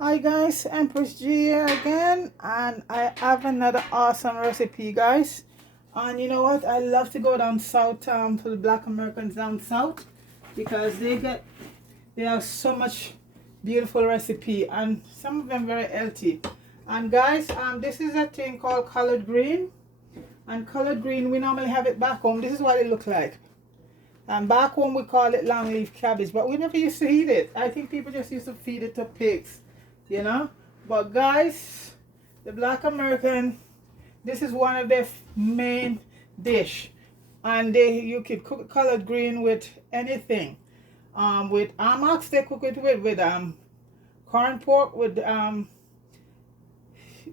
Hi guys, Empress G here again, and I have another awesome recipe, guys. And you know what? I love to go down south for the Black Americans down south because they have so much beautiful recipe and some of them very healthy. And guys, this is a thing called collard green, and collard green we normally have it back home. This is what it looks like. And back home we call it long leaf cabbage, but we never used to eat it. I think people just used to feed it to pigs, you know. But guys, the Black American, this is one of their main dish, and you can cook collard green with anything. With amax they cook it with corn pork with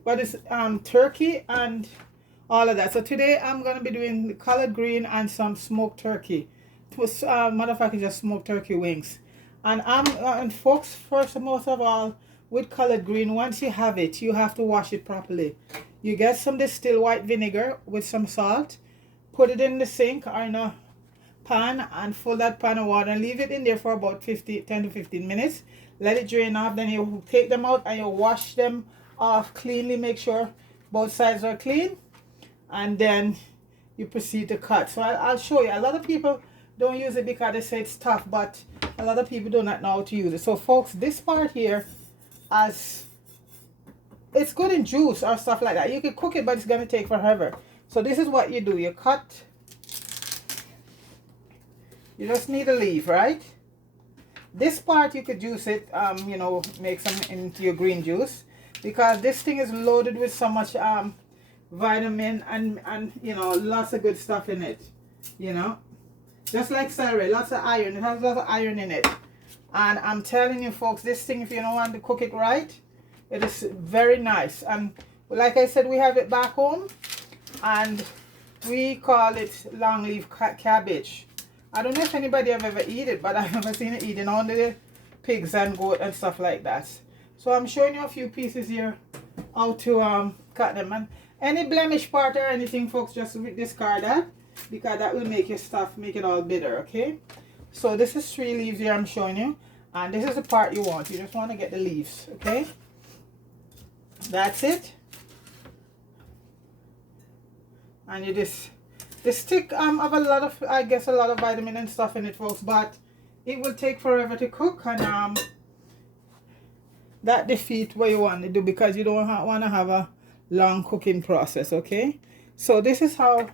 what is turkey and all of that. So today I'm gonna be doing the collard green and some smoked turkey. It was matter of fact, it's just smoked turkey wings. And folks, first and most of all, with collard green, once you have it, you have to wash it properly. You get some distilled white vinegar with some salt, put it in the sink or in a pan and fill that pan of water and leave it in there for about 10 to 15 minutes. Let it drain off. Then you take them out and you wash them off cleanly. Make sure both sides are clean, and then you proceed to cut. So I'll show you. A lot of people don't use it because they say it's tough, but a lot of people do not know how to use it. So folks, this part here, as it's good in juice or stuff like that. You can cook it, but it's going to take forever. So this is what you do. You cut. You just need a leaf, right? This part you could juice it, you know, make some into your green juice, because this thing is loaded with so much vitamin and you know, lots of good stuff in it, you know, just like celery, lots of iron. It has lots of iron in it. And I'm telling you folks, this thing, if you don't want to cook it right, it is very nice. And like I said, we have it back home and we call it long leaf cabbage. I don't know if anybody have ever eaten it, but I've never seen it eaten on the pigs and goat and stuff like that. So I'm showing you a few pieces here how to cut them. And any blemish part or anything, folks, just discard that, because that will make your stuff, make it all bitter, okay? So this is 3 leaves here I'm showing you, and this is the part you want. You just want to get the leaves, okay? That's it. And you just, the stick have a lot of, I guess, a lot of vitamin and stuff in it, folks, but it will take forever to cook, and that defeat what you want to do, because you don't want to have a long cooking process, okay? So this is how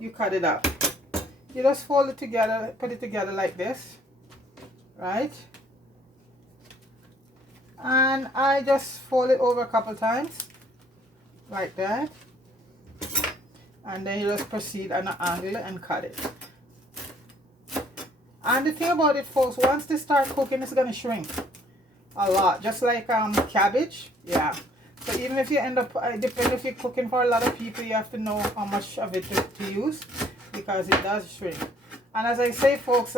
you cut it up. You just fold it together, put it together like this, right? And I just fold it over a couple times like that, and then you just proceed on an angle and cut it. And the thing about it, folks, once they start cooking, it's gonna shrink a lot, just like cabbage. Yeah, so even if you end up depending if you're cooking for a lot of people, you have to know how much of it to use, because it does shrink. And as I say, folks,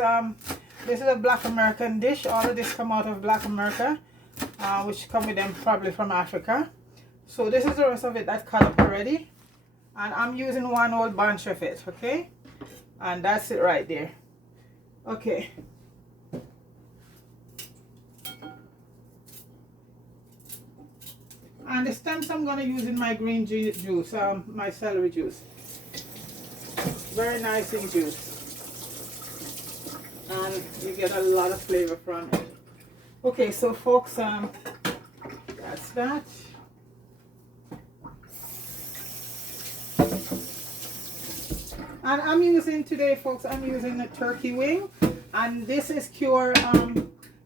this is a Black American dish. All of this come out of Black America, which come with them probably from Africa. So this is the rest of it that's cut up already, and I'm using one whole bunch of it, okay? And that's it right there. Okay, and the stems I'm going to use in my green juice, my celery juice. Very nice in juice, and you get a lot of flavor from it. Okay, so folks, that's that. And I'm using today, folks, I'm using the turkey wing, and this is pure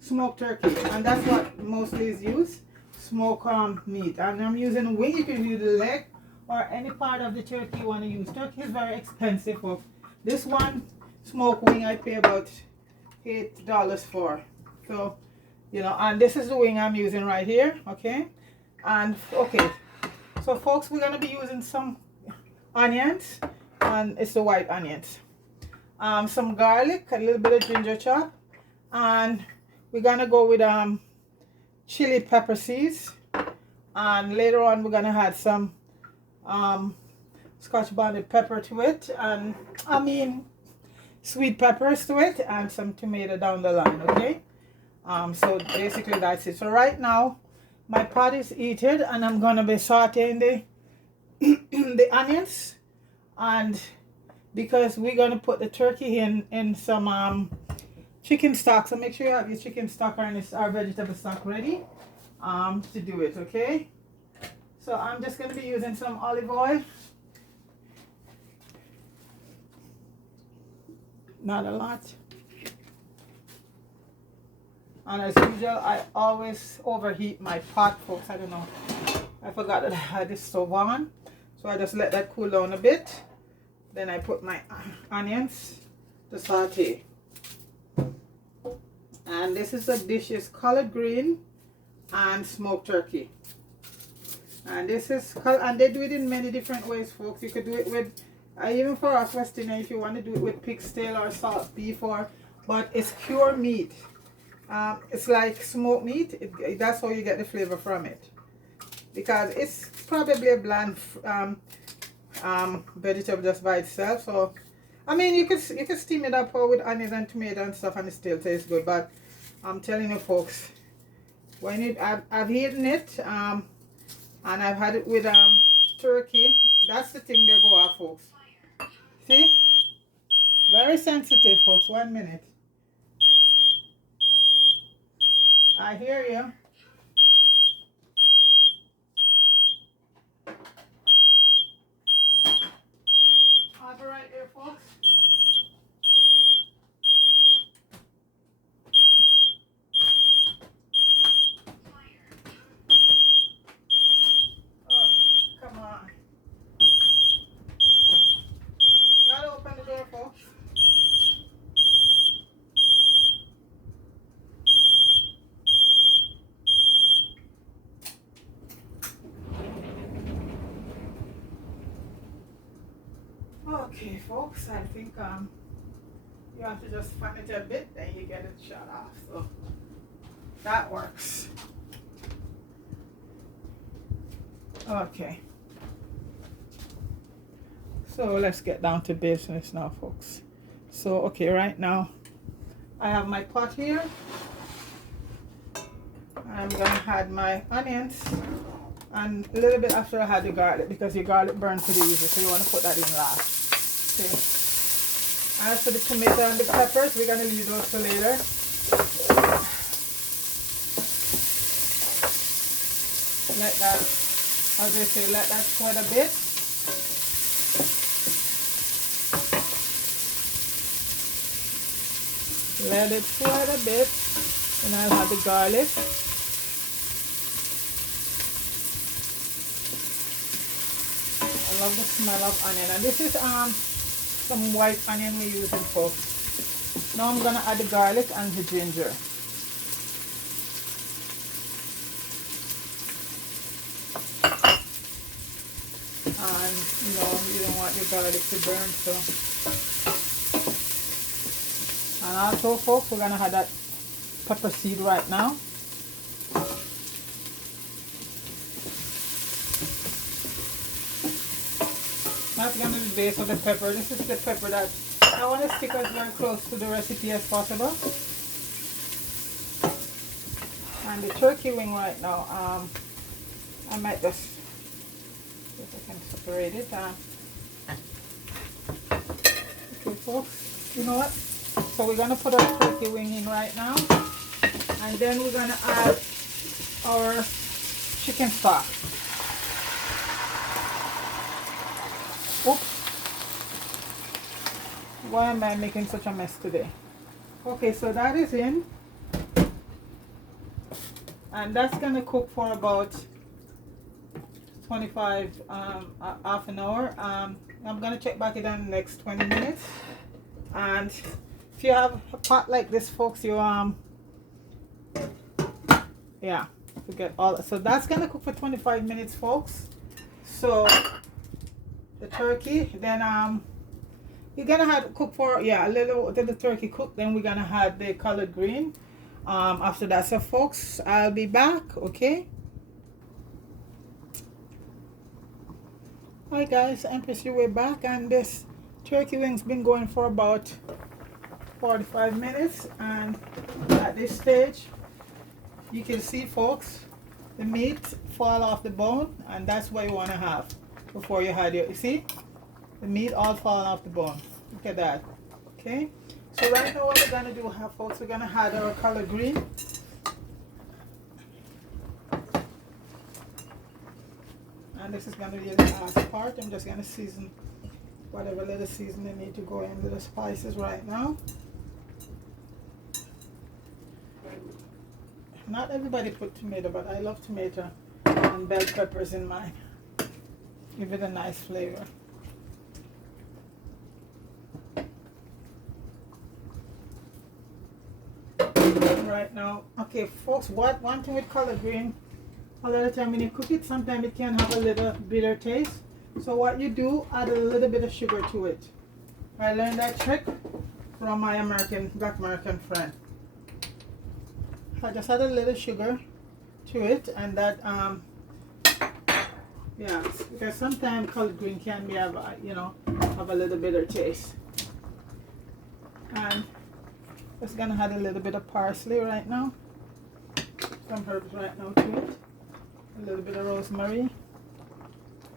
smoked turkey, and that's what mostly is used, smoked meat. And I'm using a wing. You can use the leg or any part of the turkey you want to use. Turkey is very expensive, folks. This one smoked wing I pay about $8 for. So, you know, and this is the wing I'm using right here, okay? And okay, so folks, we're gonna be using some onions, and it's the white onions, some garlic, a little bit of ginger chop, and we're gonna go with chili pepper seeds, and later on we're gonna add some scotch bonnet pepper to it, and I mean sweet peppers to it, and some tomato down the line, okay? So basically that's it. So right now My pot is heated and I'm gonna be sauteing the onions, and because we're gonna put the turkey in some chicken stock, so make sure you have your chicken stock or vegetable stock ready to do it. Okay, so I'm just gonna be using some olive oil, not a lot. And as usual, I always overheat my pot, folks. I don't know, I forgot that I had this stove on, so I just let that cool down a bit. Then I put my onions to saute. And this is a dish, is collard green and smoked turkey. And this is, and they do it in many different ways, folks. You could do it with, even for us West Indian, if you want to do it with pig's tail or salt beef, but it's pure meat. It's like smoked meat. That's how you get the flavor from it, because it's probably a bland vegetable just by itself. So I mean, you could steam it up with onions and tomato and stuff and it still tastes good. But I'm telling you, folks, when I've eaten it and I've had it with turkey. That's the thing they go off, folks. See, very sensitive, folks. 1 minute. I hear you. I'll be right there, folks. Oh, come on. Gotta open the door, folks. Okay, folks, I think you have to just fan it a bit, then you get it shut off. So that works. Okay. So let's get down to business now, folks. So okay, right now I have my pot here. I'm gonna add my onions, and a little bit after I had the garlic, because your garlic burns pretty easy, so you want to put that in last. Okay. As for the tomato and the peppers, we're gonna leave those for later. Let that, as they say, let that sweat a bit. Let it sweat a bit, and I'll have the garlic. I love the smell of onion, and this is some white onion we're using, folks. Now I'm gonna add the garlic and the ginger. And you don't want your garlic to burn, so. And also, folks, we're gonna add that pepper seed right now. That's gonna be the base of the pepper. This is the pepper that I want to stick as very close to the recipe as possible. And the turkey wing right now, I might just see if I can separate it. Okay, folks, you know what? So we're gonna put our turkey wing in right now, and then we're gonna add our chicken stock. Oops. Why am I making such a mess today? Okay, so that is in. And that's gonna cook for about 25, half an hour. I'm gonna check back in the next 20 minutes. And if you have a pot like this, folks, you yeah, forget all. So that's gonna cook for 25 minutes, folks. So the turkey, then you're gonna have cook for a little. Then the turkey cook, then we're gonna have the collard green after that. So folks, I'll be back. Okay. Hi guys, Empress, we're back, and this turkey wing's been going for about 45 minutes, and at this stage you can see, folks, the meat fall off the bone, and that's what you want to have before you had your, you see, the meat all fall off the bone. Look at that. Okay, so right now what we're gonna do, folks, we're gonna add our collard green. And this is gonna be the last part. I'm just gonna season whatever little seasoning need to go in, little spices right now. Not everybody put tomato, but I love tomato and bell peppers in mine. Give it a nice flavor. Right now, okay, folks, one thing with collard green, a lot of time when you cook it, sometimes it can have a little bitter taste. So what you do, add a little bit of sugar to it. I learned that trick from my black American friend. I just add a little sugar to it, and that yeah, because sometimes collard green can be have a little bitter taste. And just gonna add a little bit of parsley right now, some herbs right now to it, a little bit of rosemary,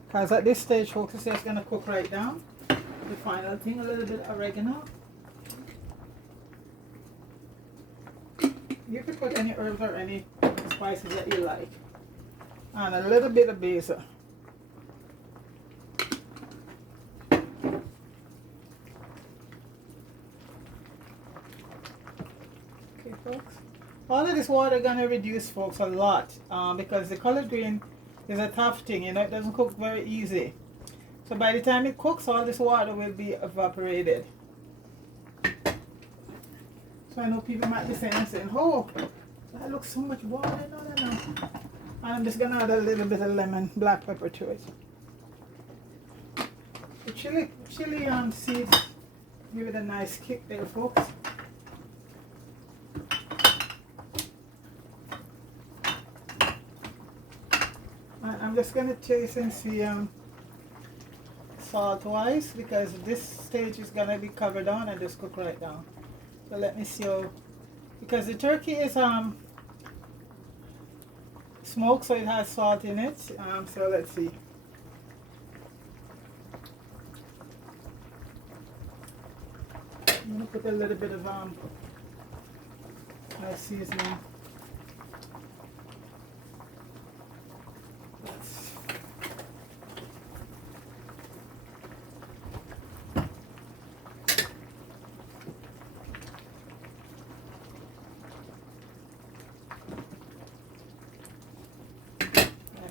because at this stage, folks, it's just gonna cook right down. The final thing, a little bit of oregano. You could put any herbs or any spices that you like, and a little bit of basil. Folks, all of this water gonna reduce, folks, a lot because the collard green is a tough thing, it doesn't cook very easy. So by the time it cooks, all this water will be evaporated. So I know people might be saying, oh, that looks so much water. No. And I'm just gonna add a little bit of lemon, black pepper to it. The chili seeds give it a nice kick there, folks. I'm just going to taste and see salt wise, because this stage is going to be covered down and just cook right down. So let me see how, because the turkey is smoked, so it has salt in it. So let's see. I'm going to put a little bit of seasoning.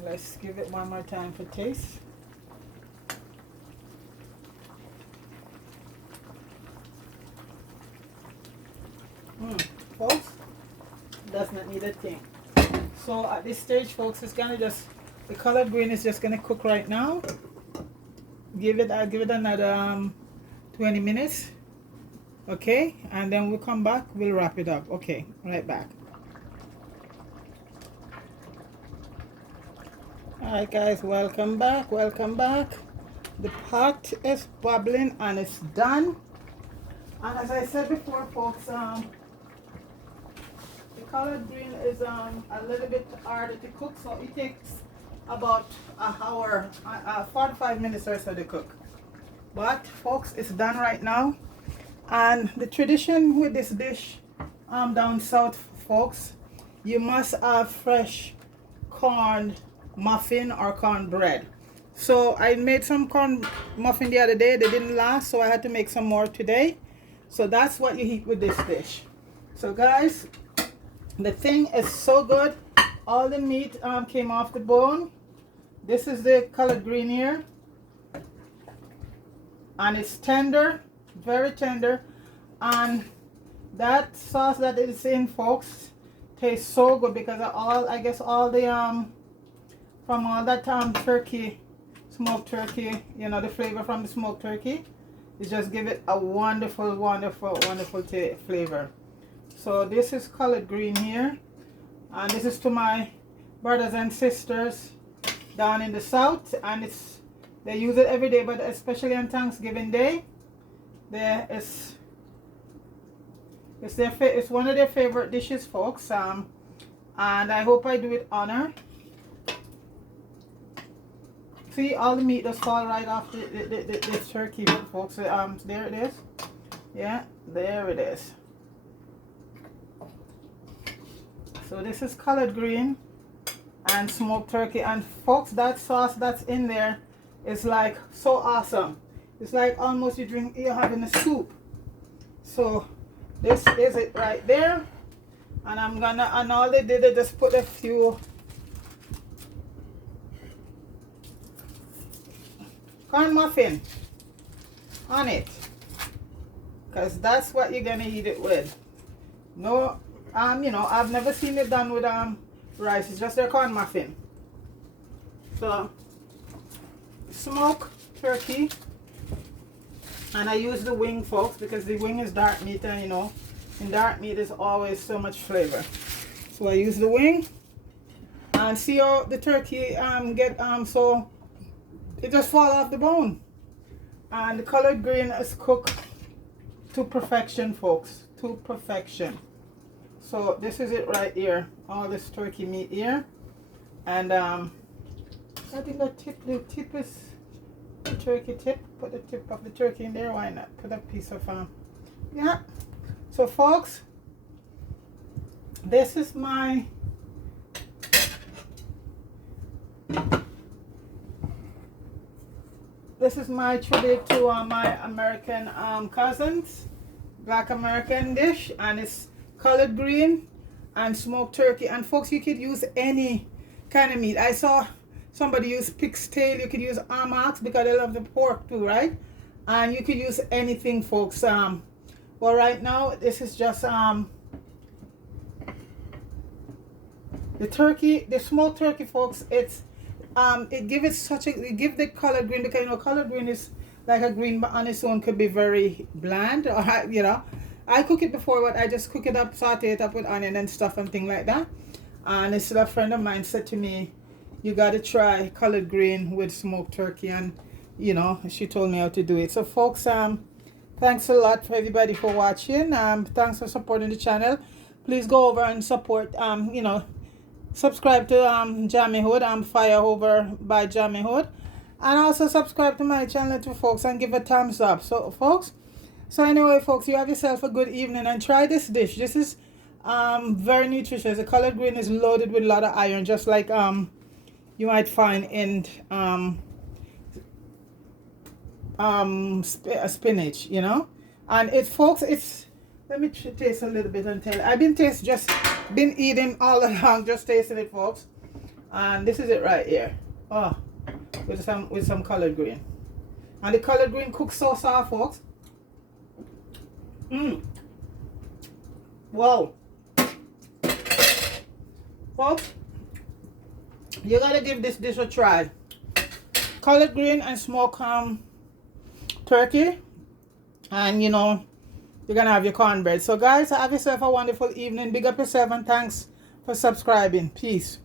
Let's give it one more time for taste. Folks, does not need a thing. So at this stage, folks, it's gonna the collard green is just gonna cook right now. I'll give it another 20 minutes. Okay, and then we'll come back, we'll wrap it up. Okay, right back. Alright guys, welcome back. The pot is bubbling and it's done. And as I said before, folks, the collard green is a little bit harder to cook, so it takes about an hour, 45 minutes or so to cook. But folks, it's done right now. And the tradition with this dish down south, folks, you must have fresh corn muffin or corn bread. So I made some corn muffin the other day. They didn't last, so I had to make some more today. So that's what you eat with this dish. So guys, the thing is so good. All the meat came off the bone. This is the collard green here, and it's tender, very tender. And that sauce that is in, folks, tastes so good because of all the from all that turkey, smoked turkey, the flavor from the smoked turkey, it just give it a wonderful flavor. So this is collard green here, and this is to my brothers and sisters down in the south, and they use it every day, but especially on Thanksgiving Day, it's one of their favorite dishes, folks. And I hope I do it honor. See, all the meat just fall right off the turkey, folks. There it is. Yeah, there it is. So this is collard green and smoked turkey. And folks, that sauce that's in there is like so awesome. It's like almost you're having a soup. So this is it right there. And and all they did is just put a few corn muffin on it, because that's what you're gonna eat it with. No, you know, I've never seen it done with rice. It's just a corn muffin. So smoked turkey, and I use the wing, folks, because the wing is dark meat, and you know, in dark meat is always so much flavor. So I use the wing, and see how the turkey get so it just fall off the bone. And the collard green is cooked to perfection, folks, to perfection. So this is it right here, all this turkey meat here. And I think the tip is the turkey tip. Put the tip of the turkey in there. Why not put a piece of yeah. So folks, this is my tribute to my American cousins, Black American dish, and it's collard green and smoked turkey. And folks, you could use any kind of meat. I saw somebody use pig's tail. You could use armox because I love the pork too, right? And you could use anything, folks. But right now this is just the turkey, the smoked turkey, folks. It's it give the collard green, because you know collard green is like a green, but on its own could be very bland, or you know, I cook it before, but I just cook it up, saute it up with onion and stuff and thing like that. And it's a friend of mine said to me, you gotta try collard green with smoked turkey, and you know, she told me how to do it. So folks, thanks a lot for everybody for watching. Thanks for supporting the channel. Please go over and support, you know, subscribe to Jammy Hood. Fire over by Jammy Hood, and also subscribe to my channel too, folks, and give a thumbs up. So folks, so anyway, folks, you have yourself a good evening and try this dish. This is very nutritious. The collard green is loaded with a lot of iron, just like you might find in spinach, you know. And it, folks, it's, let me taste a little bit and tell you. I've been eating all along, just tasting it, folks. And this is it right here. Oh, with some collard green. And the collard green cooks so soft, folks. Wow. Folks, you gotta give this dish a try. Collard green and smoked turkey, and you know, you're gonna have your cornbread. So guys, have yourself a wonderful evening. Big up yourself, and thanks for subscribing. Peace.